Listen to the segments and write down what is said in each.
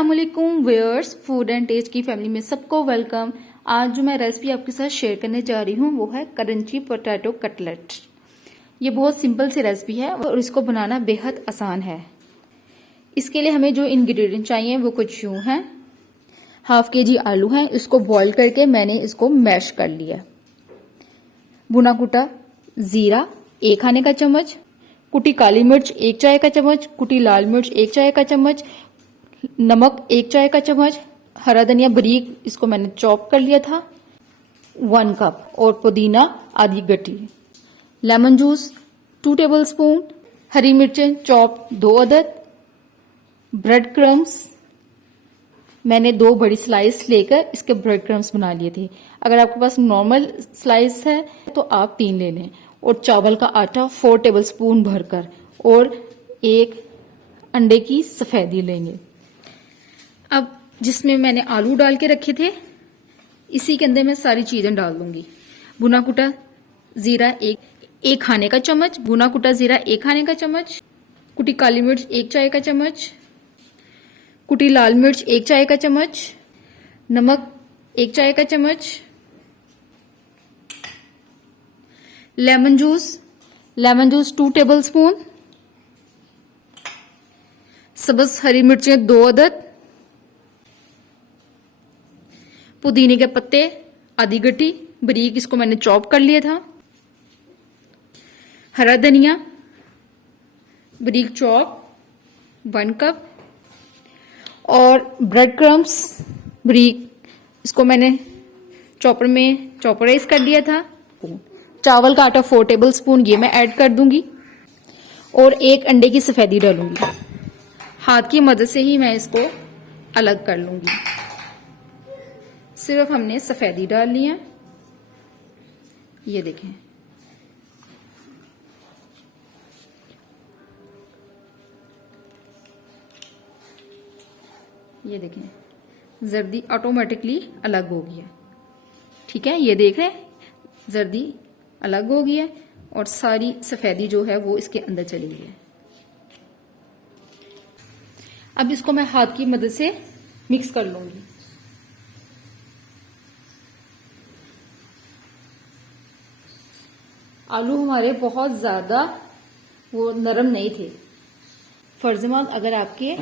अस्सलाम वालेकुम viewers, food and test की फैमिली में सबको वेलकम। आज जो मैं रेसिपी आपके साथ शेयर करने जा रही हूँ वो है क्रंची पोटैटो कटलेट। ये बहुत सिंपल सी रेसिपी है और इसको बनाना बेहद आसान है। इसके लिए हमें जो इंग्रेडिएंट चाहिए वो कुछ यूँ हैं। हाफ के जी आलू हैं, इसको बॉईल करके मैंने इसको मैश कर लिया। भुना कुटा जीरा 1 खाने का चम्मच, कुटी काली मिर्च 1 चाय का चम्मच, कुटी लाल मिर्च 1 चाय का चम्मच, नमक 1 चाय का चम्मच, हरा धनिया बारीक इसको मैंने चॉप कर लिया था 1 कप, और पुदीना आधी गड्डी, लेमन जूस 2 टेबलस्पून, हरी मिर्चें चॉप 2 अदद, ब्रेड क्रम्स मैंने 2 बड़ी स्लाइस लेकर इसके ब्रेड क्रम्स बना लिए थे। अगर आपके पास नॉर्मल स्लाइस है तो आप 3 ले लें, और चावल का आटा 4 टेबलस्पून भरकर, और 1 अंडे की सफेदी लेंगे। अब जिसमें मैंने आलू डाल के रखे थे इसी के अंदर मैं सारी चीजें डाल दूंगी। भुना कुटा जीरा 1 खाने का चम्मच, भुना कुटा जीरा 1 खाने का चम्मच, कुटी काली मिर्च 1 चाय का चम्मच, कुटी लाल मिर्च 1 चाय का चम्मच, नमक 1 चाय का चम्मच, लेमन जूस 2 टेबलस्पून, सब्ज हरी मिर्चें 2 अदद, पुदीने के पत्ते आधी गड्डी बारीक इसको मैंने चॉप कर लिया था, हरा धनिया बारीक चॉप 1 कप, और ब्रेड क्रम्स बारीक इसको मैंने चॉपराइज कर लिया था। चावल का आटा 4 टेबलस्पून ये मैं ऐड कर दूंगी, और 1 अंडे की सफेदी डालूंगी। हाथ की मदद से ही मैं इसको अलग कर लूंगी। सिर्फ हमने सफेदी डाल ली है। ये देखें, ये देखें जर्दी ऑटोमेटिकली अलग हो गई है। ठीक है, ये देख रहे हैं जर्दी अलग हो गई है और सारी सफेदी जो है वो इसके अंदर चली गई है। अब इसको मैं हाथ की मदद से मिक्स कर लूंगी। आलू हमारे बहुत ज्यादा वो नरम नहीं थे। फर्जमान अगर आपके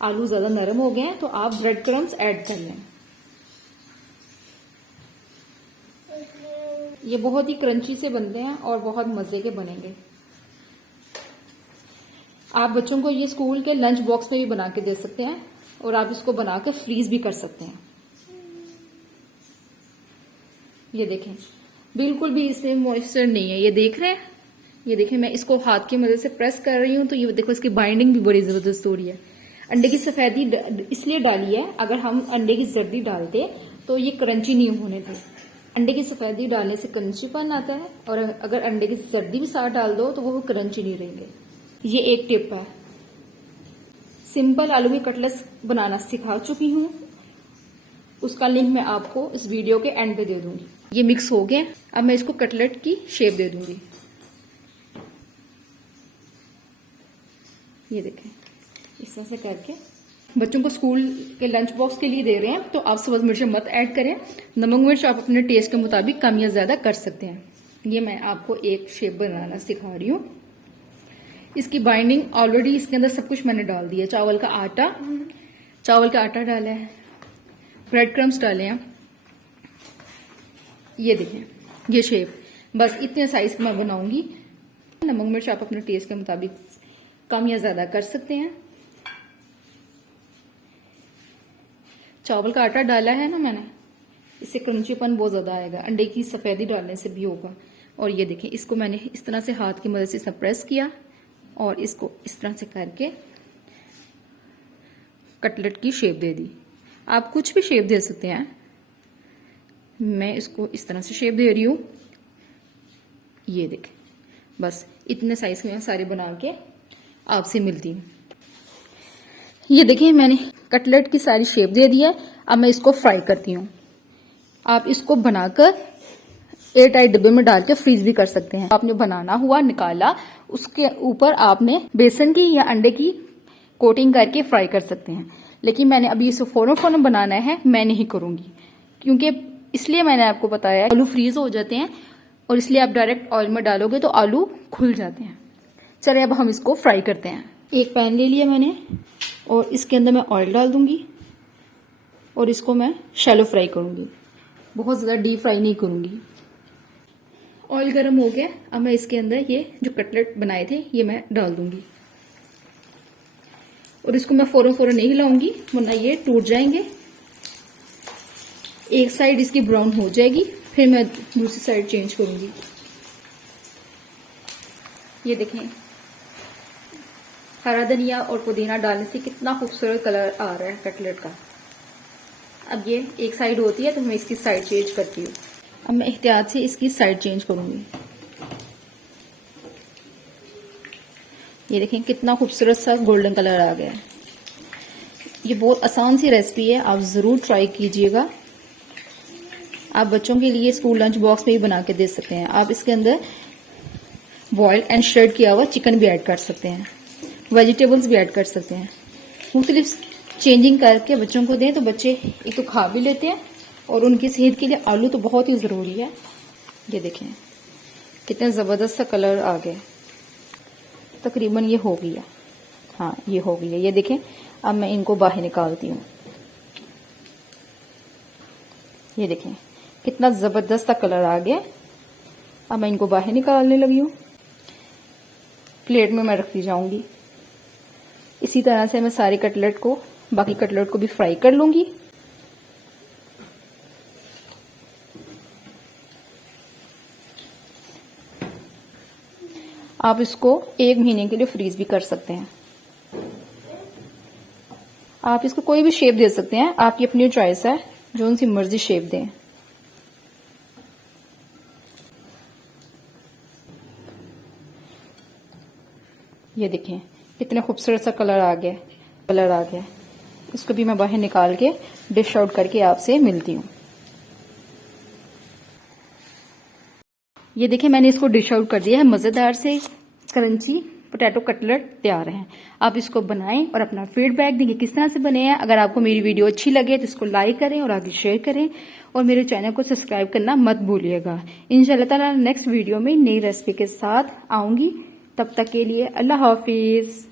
आलू ज्यादा नरम हो गए हैं तो आप ब्रेड क्रम्स ऐड कर लें। ये बहुत ही क्रंची से बनते हैं और बहुत मजे के बनेंगे। आप बच्चों को ये स्कूल के लंच बॉक्स में भी बना के दे सकते हैं, और आप इसको बनाकर फ्रीज भी कर सकते हैं। ये देखें बिल्कुल भी इसमें मॉइस्चर नहीं है। ये देख रहे हैं, ये देखें मैं इसको हाथ की मदद से प्रेस कर रही हूं तो ये देखो इसकी बाइंडिंग भी बड़ी जबरदस्त हो रही है। अंडे की सफेदी इसलिए डाली है, अगर हम अंडे की जर्दी डालते तो ये क्रंची नहीं होने थे। अंडे की सफेदी डालने से क्रंचीपन आता है, और अगर अंडे की जर्दी भी साथ डाल दो तो वो क्रंची नहीं रहेंगे। ये एक टिप है। सिंपल आलू की कटलेट्स बनाना सिखा चुकी हूँ, उसका लिंक मैं आपको इस वीडियो के एंड पे दे दूंगी। ये मिक्स हो गया, अब मैं इसको कटलेट की शेप दे दूंगी। ये देखें इस तरह से करके। बच्चों को स्कूल के लंच बॉक्स के लिए दे रहे हैं तो आप सब्ज मिर्च मत ऐड करें। नमक मिर्च आप अपने टेस्ट के मुताबिक कम या ज्यादा कर सकते हैं। ये मैं आपको एक शेप बनाना सिखा रही हूँ। इसकी बाइंडिंग ऑलरेडी इसके अंदर सब कुछ मैंने डाल दिया। चावल का आटा डाला है, ब्रेड क्रम्स डाले हैं। ये देखें ये शेप, बस इतने साइज की मैं बनाऊंगी। नमक मिर्च आप अपने टेस्ट के मुताबिक कम या ज्यादा कर सकते हैं। चावल का आटा डाला है ना मैंने, इससे क्रंचीपन बहुत ज्यादा आएगा। अंडे की सफेदी डालने से भी होगा। और ये देखें इसको मैंने इस तरह से हाथ की मदद से प्रेस किया और इसको इस तरह से करके कटलेट की शेप दे दी। आप कुछ भी शेप दे सकते हैं, मैं इसको इस तरह से शेप दे रही हूं। ये देखें बस इतने साइज के मैं सारे बना के आपसे मिलती हूँ। ये देखिए मैंने कटलेट की सारी शेप दे दी है। अब मैं इसको फ्राई करती हूँ। आप इसको बनाकर एयर टाइट डिब्बे में डाल के फ्रीज भी कर सकते हैं। आपने बनाना हुआ निकाला, उसके ऊपर आपने बेसन की या अंडे की कोटिंग करके फ्राई कर सकते हैं। लेकिन मैंने अभी इसे फौरन बनाना है, मैं नहीं करूंगी, क्योंकि इसलिए मैंने आपको बताया आलू फ्रीज हो जाते हैं और इसलिए आप डायरेक्ट ऑयल में डालोगे तो आलू खुल जाते हैं। चलिए अब हम इसको फ्राई करते हैं। एक पैन ले लिया मैंने और इसके अंदर मैं ऑयल डाल दूंगी और इसको मैं शैलो फ्राई करूंगी, बहुत ज़्यादा डीप फ्राई नहीं करूंगी। ऑयल गर्म हो गया, अब मैं इसके अंदर ये जो कटलेट बनाए थे ये मैं डाल दूंगी और इसको मैं फौरन नहीं हिलाऊंगी वरना ये टूट जाएंगे। एक साइड इसकी ब्राउन हो जाएगी, फिर मैं दूसरी साइड चेंज करूंगी। ये देखें, हरा धनिया और पुदीना डालने से कितना खूबसूरत कलर आ रहा है कटलेट का। अब ये एक साइड होती है तो मैं इसकी साइड चेंज करती हूँ। अब मैं एहतियात से इसकी साइड चेंज करूंगी। ये देखें कितना खूबसूरत सा गोल्डन कलर आ गया है। ये बहुत आसान सी रेसिपी है, आप ज़रूर ट्राई कीजिएगा। आप बच्चों के लिए स्कूल लंच बॉक्स में भी बना के दे सकते हैं। आप इसके अंदर बॉइल्ड एंड श्रेड किया हुआ चिकन भी ऐड कर सकते हैं, वेजिटेबल्स भी ऐड कर सकते हैं। मुख्तलिफ चेंजिंग करके बच्चों को दें तो बच्चे एक तो खा भी लेते हैं और उनकी सेहत के लिए आलू तो बहुत ही ज़रूरी है। ये देखें कितना ज़बरदस्त सा कलर आ गया, तकरीबन ये हो गया। हाँ ये हो गया। ये देखें, अब मैं इनको बाहर निकालती हूँ। ये देखें कितना ज़बरदस्त सा कलर आ गया। अब मैं इनको बाहर निकालने लगी हूँ, प्लेट में मैं रखती जाऊंगी। इसी तरह से मैं सारे कटलेट को, बाकी कटलेट को भी फ्राई कर लूंगी। आप इसको 1 महीने के लिए फ्रीज भी कर सकते हैं। आप इसको कोई भी शेप दे सकते हैं, आपकी अपनी चॉइस है, जो उनकी मर्जी शेप दें। ये देखें कितना खूबसूरत सा कलर आ गया। इसको भी मैं बाहर निकाल के डिश आउट करके आपसे मिलती हूँ। ये देखें मैंने इसको डिश आउट कर दिया है। मज़ेदार से क्रंची पोटैटो कटलेट तैयार हैं। आप इसको बनाएं और अपना फीडबैक देंगे किस तरह से बने हैं। अगर आपको मेरी वीडियो अच्छी लगे तो इसको लाइक करें और आगे शेयर करें और मेरे चैनल को सब्सक्राइब करना मत भूलिएगा। इंशाल्लाह ताला नेक्स्ट वीडियो में नई रेसिपी के साथ आऊंगी। तब तक के लिए अल्लाह हाफिज।